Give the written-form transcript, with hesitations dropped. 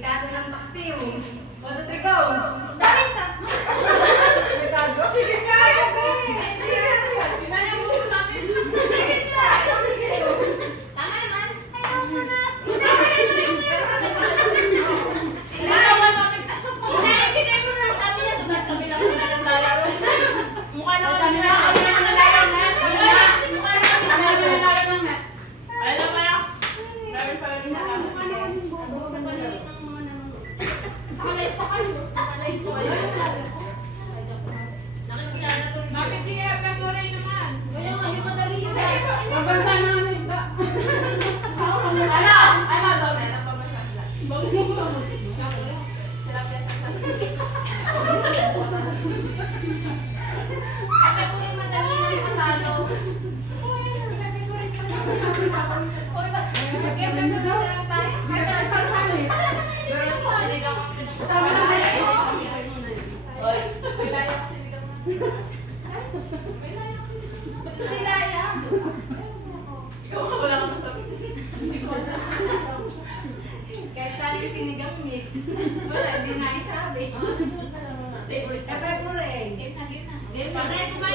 Delikado ng paksiw. 1, 2, 3, go! Dahil na. Delikado? Sige ka, gabi. Inaya mo po natin. Sige ka. Tama naman. Ayaw mo na. Inaibigay mo na sabi niya, tumat kami lang na naglalaro. Mukha na kami na kami na naglalaro. Mukha na kami naglalaro. Ay na kaya? Dahil pa rin na lang. Nakalay pa kayo. Nakalay po. Bakit si Epe mo rin naman? Kaya nga, yung madali yun. Mabansa na ano isda. Ano daw men? Ang pabansa nila. Epe po rin madali yung masalo. Nag-epe po na lang tayo. Pero po, sinigang ang Oy, May layak kasi bigang mo. May layak kasi bigang mo. ba't ko sila yan? Ikaw ka wala kang masabi. Kahit saan yung sinigang mix. Wala, hindi na isabi. Favorite ka. Epe po rin. Game na. Pag-ready ba